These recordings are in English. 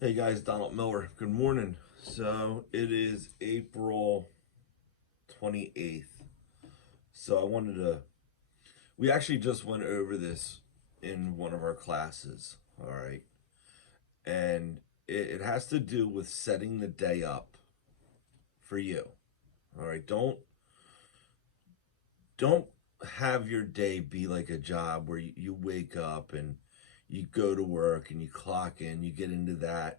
Hey guys, Donald Miller. Good morning. So it is April 28th. So we actually just went over this in one of our classes. All right. And it has to do with setting the day up for you. All right. Don't have your day be like a job where you wake up and you go to work and you clock in, you get into that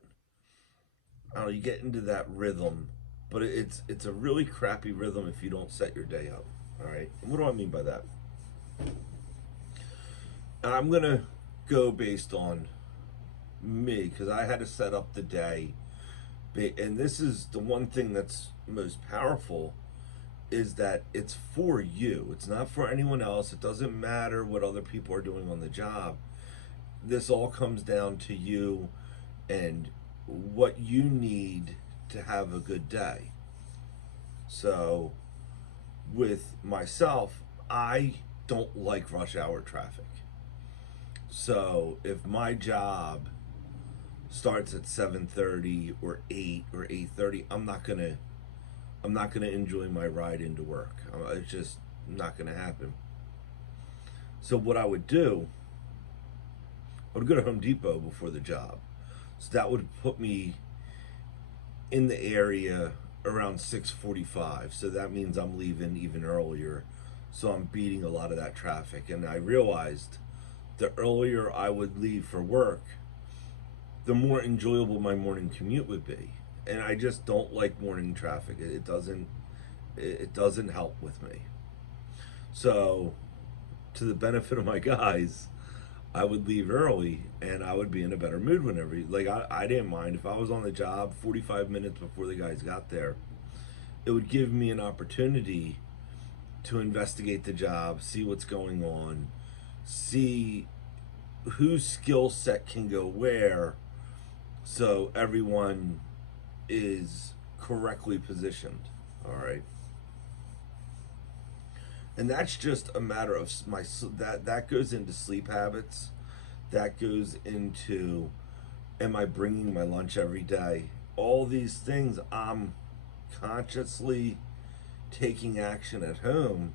I don't know, you get into that rhythm, but it's a really crappy rhythm if you don't set your day up. All right. And what do I mean by that? And I'm gonna go based on me because I had to set up the day, and this is the one thing that's most powerful is that it's for you. It's not for anyone else. It doesn't matter what other people are doing on the job. This all comes down to you and what you need to have a good day. So, with myself, I don't like rush hour traffic. So, if my job starts at 7:30 or 8 or 8:30, I'm not going to enjoy my ride into work. It's just not going to happen. So what I would do, I would go to Home Depot before the job. So that would put me in the area around 6:45. So that means I'm leaving even earlier. So I'm beating a lot of that traffic. And I realized the earlier I would leave for work, the more enjoyable my morning commute would be. And I just don't like morning traffic. It doesn't help with me. So to the benefit of my guys, I would leave early and I would be in a better mood whenever. I didn't mind if I was on the job 45 minutes before the guys got there. It would give me an opportunity to investigate the job, see what's going on, see whose skill set can go where, so everyone is correctly positioned. All right. And that's just a matter of that goes into sleep habits. That goes into, am I bringing my lunch every day? All these things I'm consciously taking action at home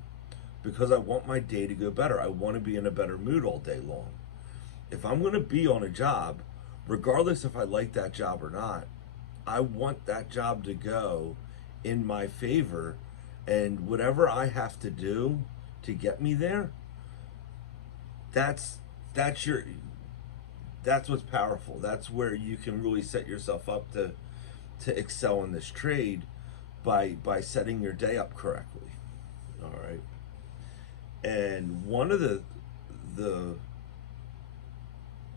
because I want my day to go better. I want to be in a better mood all day long. If I'm going to be on a job, regardless if I like that job or not, I want that job to go in my favor, and whatever I have to do to get me there, that's that's your that's what's powerful. That's where you can really set yourself up to excel in this trade by setting your day up correctly. All right. And one of the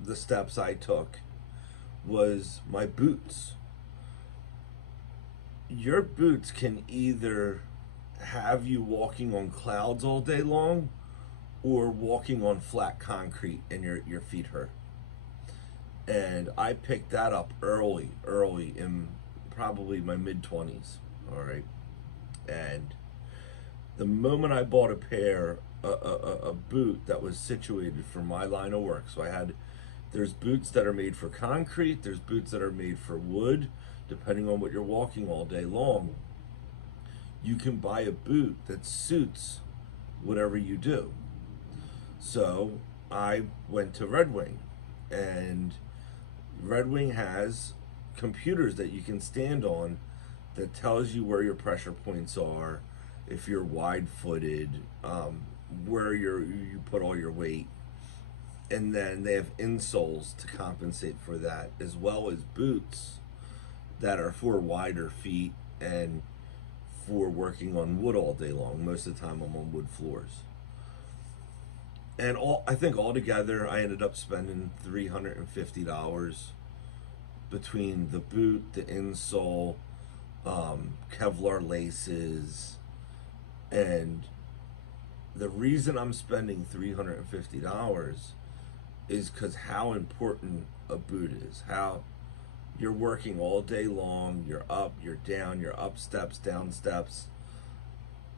the steps I took was my boots. Your boots can either have you walking on clouds all day long or walking on flat concrete and your feet hurt. And I picked that up early in probably my mid 20s. All right. And the moment I bought a pair, a boot that was situated for my line of work, so there's boots that are made for concrete, there's boots that are made for wood, depending on what you're walking all day long. You can buy a boot that suits whatever you do. So I went to Red Wing, and Red Wing has computers that you can stand on that tells you where your pressure points are, if you're wide-footed, where you put all your weight, and then they have insoles to compensate for that, as well as boots that are for wider feet and for working on wood all day long. Most of the time, I'm on wood floors. And I think altogether, I ended up spending $350 between the boot, the insole, Kevlar laces, and the reason I'm spending $350 is because how important a boot is. How you're working all day long, you're up, you're down, you're up steps, down steps.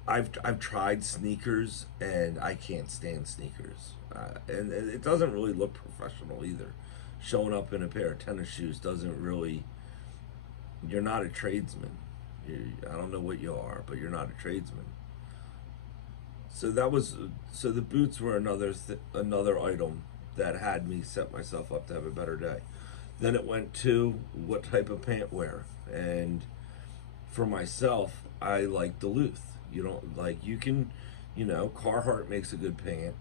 I've tried sneakers and I can't stand sneakers, and it doesn't really look professional either. showing up in a pair of tennis shoes doesn't really, you're not a tradesman. I don't know what you are, but you're not a tradesman. So the boots were another item that had me set myself up to have a better day. Then it went to what type of pant wear, and for myself, I like Duluth. You don't like you can, Carhartt makes a good pant,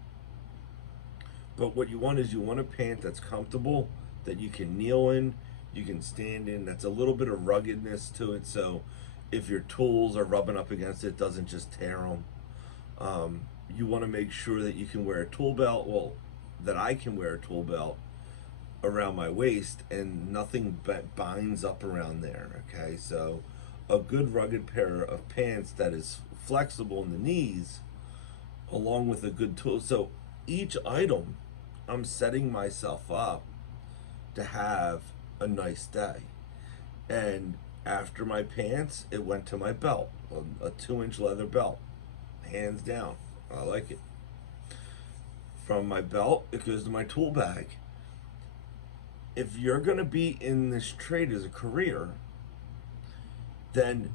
but what you want a pant that's comfortable, that you can kneel in, you can stand in, that's a little bit of ruggedness to it, so if your tools are rubbing up against it, it doesn't just tear them. You want to make sure that you can wear a tool belt, well, that I can wear a tool belt around my waist and nothing binds up around there, okay? So a good rugged pair of pants that is flexible in the knees along with a good tool. So each item, I'm setting myself up to have a nice day. And after my pants, it went to my belt, a 2-inch leather belt, hands down. I like it. From my belt, it goes to my tool bag. If you're going to be in this trade as a career, then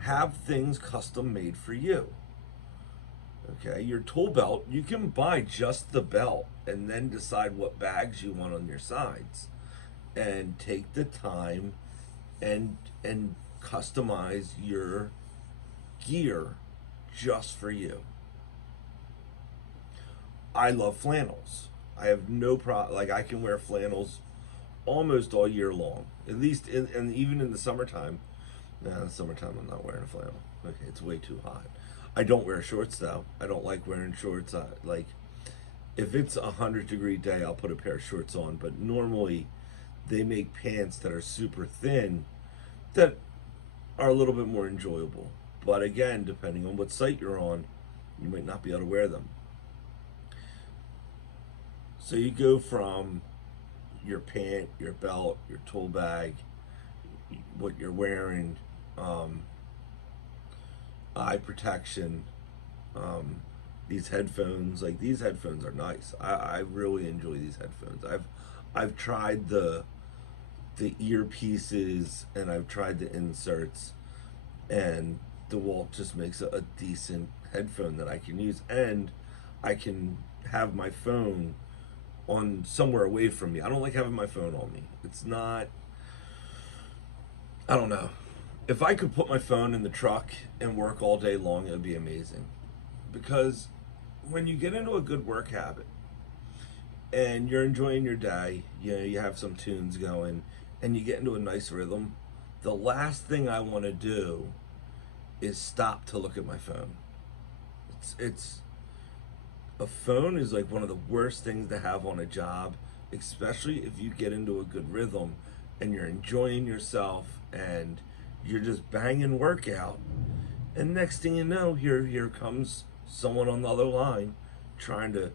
have things custom made for you. Okay, your tool belt, you can buy just the belt and then decide what bags you want on your sides and take the time and customize your gear just for you. I love flannels. I have no problem. Like, I can wear flannels almost all year long. At least, and even in the summertime. Nah, in the summertime I'm not wearing a flannel. Okay, it's way too hot. I don't wear shorts though. I don't like wearing shorts. If it's 100-degree day, I'll put a pair of shorts on. But normally, they make pants that are super thin that are a little bit more enjoyable. But again, depending on what site you're on, you might not be able to wear them. So you go from your pant, your belt, your tool bag, what you're wearing, eye protection, these headphones. Like, these headphones are nice. I really enjoy these headphones. I've tried the earpieces and I've tried the inserts, and DeWalt just makes a decent headphone that I can use, and I can have my phone on somewhere away from me. I don't like having my phone on me. It's not, I don't know. If I could put my phone in the truck and work all day long, it would be amazing. Because when you get into a good work habit and you're enjoying your day, you have some tunes going and you get into a nice rhythm, the last thing I want to do is stop to look at my phone. It's a phone is like one of the worst things to have on a job, especially if you get into a good rhythm and you're enjoying yourself and you're just banging work out. And next thing you know, here comes someone on the other line trying to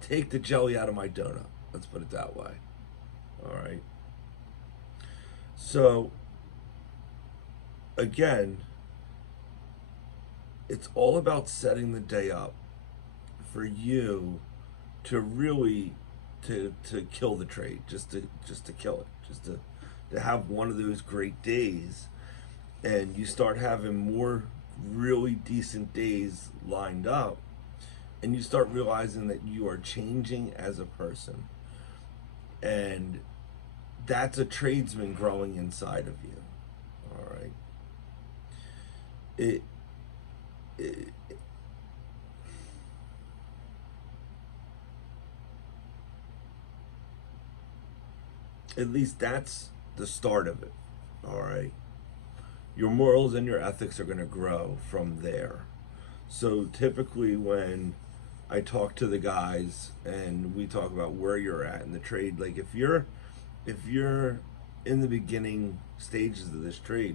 take the jelly out of my donut. Let's put it that way. All right. So again, it's all about setting the day up for you to really to kill the trade, just to kill it, just to have one of those great days, and you start having more really decent days lined up, and you start realizing that you are changing as a person, and that's a tradesman growing inside of you. All right. At least that's the start of it. All right. Your morals and your ethics are going to grow from there. So typically when I talk to the guys and we talk about where you're at in the trade, like if you're in the beginning stages of this trade,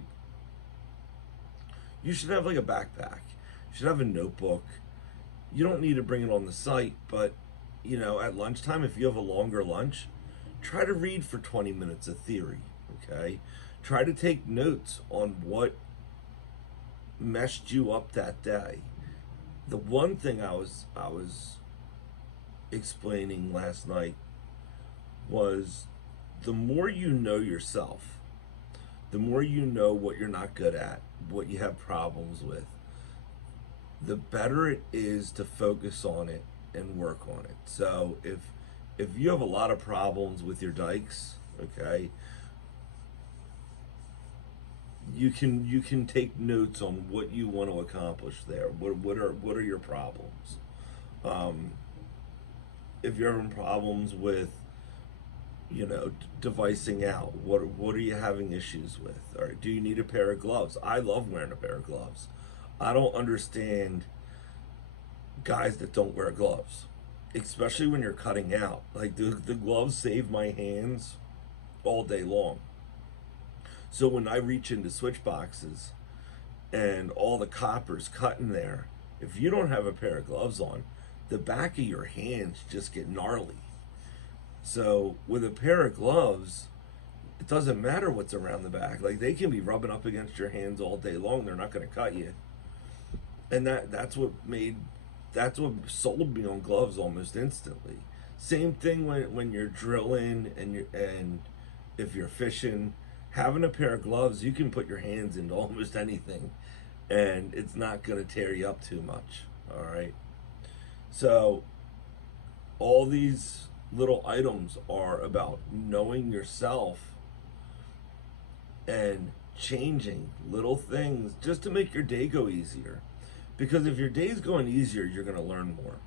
you should have like a backpack. You should have a notebook. You don't need to bring it on the site, but at lunchtime, if you have a longer lunch, try to read for 20 minutes of theory, okay? Try to take notes on what messed you up that day. The one thing I was explaining last night was the more you know yourself, the more you know what you're not good at, what you have problems with, the better it is to focus on it and work on it. So if you have a lot of problems with your dikes, okay, you can take notes on what you want to accomplish there. What are your problems? Um, if you're having problems with, devicing out, what are you having issues with? All right, do you need a pair of gloves? I love wearing a pair of gloves. I don't understand guys that don't wear gloves, especially when you're cutting out. Like the gloves save my hands all day long. So when I reach into switch boxes and all the copper's cut in there, if you don't have a pair of gloves on, the back of your hands just get gnarly. So with a pair of gloves, it doesn't matter what's around the back. Like they can be rubbing up against your hands all day long. They're not going to cut you. And that's what sold me on gloves almost instantly. Same thing when you're drilling and if you're fishing, having a pair of gloves, you can put your hands into almost anything and it's not going to tear you up too much. All right. So all these little items are about knowing yourself and changing little things just to make your day go easier. Because if your day's going easier, you're going to learn more.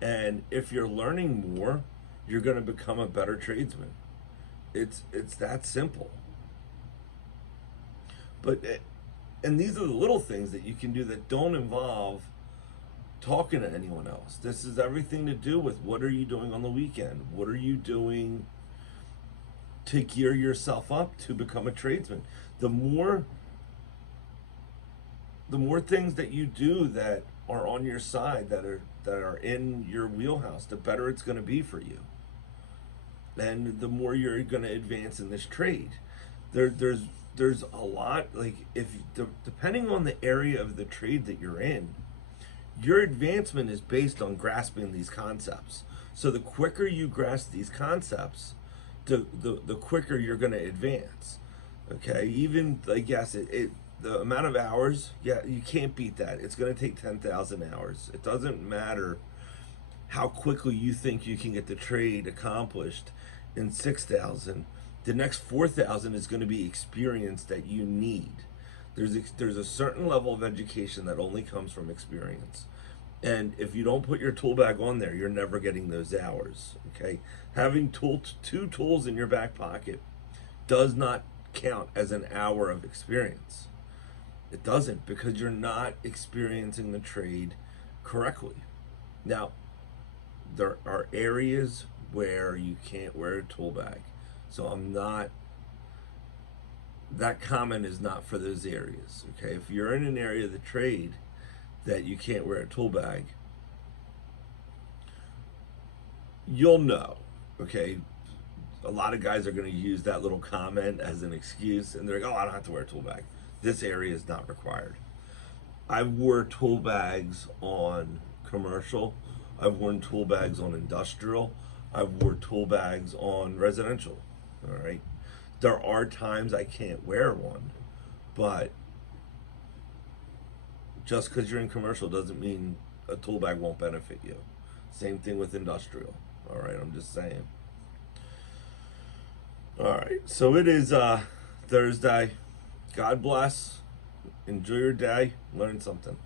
And if you're learning more, you're going to become a better tradesman. It's that simple. And these are the little things that you can do that don't involve talking to anyone else. This is everything to do with what are you doing on the weekend? What are you doing to gear yourself up to become a tradesman? The more things that you do that are on your side, that are in your wheelhouse, the better it's going to be for you. And the more you're going to advance in this trade. There's a lot, like depending on the area of the trade that you're in, your advancement is based on grasping these concepts. So the quicker you grasp these concepts, the quicker you're going to advance. Okay, even like yes, the amount of hours, yeah, you can't beat that. It's going to take 10,000 hours. It doesn't matter how quickly you think you can get the trade accomplished in 6,000. The next 4,000 is going to be experience that you need. There's a certain level of education that only comes from experience. And if you don't put your tool bag on there, you're never getting those hours. Okay, having two tools in your back pocket does not count as an hour of experience. It doesn't, because you're not experiencing the trade correctly. Now, there are areas where you can't wear a tool bag. So that comment is not for those areas. Okay, if you're in an area of the trade that you can't wear a tool bag, you'll know. Okay, a lot of guys are going to use that little comment as an excuse, and they're like, oh, I don't have to wear a tool bag. This area is not required. I've worn tool bags on commercial. I've worn tool bags on industrial. I've worn tool bags on residential. All right. There are times I can't wear one, but just because you're in commercial doesn't mean a tool bag won't benefit you. Same thing with industrial. All right. I'm just saying. All right. So it is Thursday. God bless. Enjoy your day. Learn something.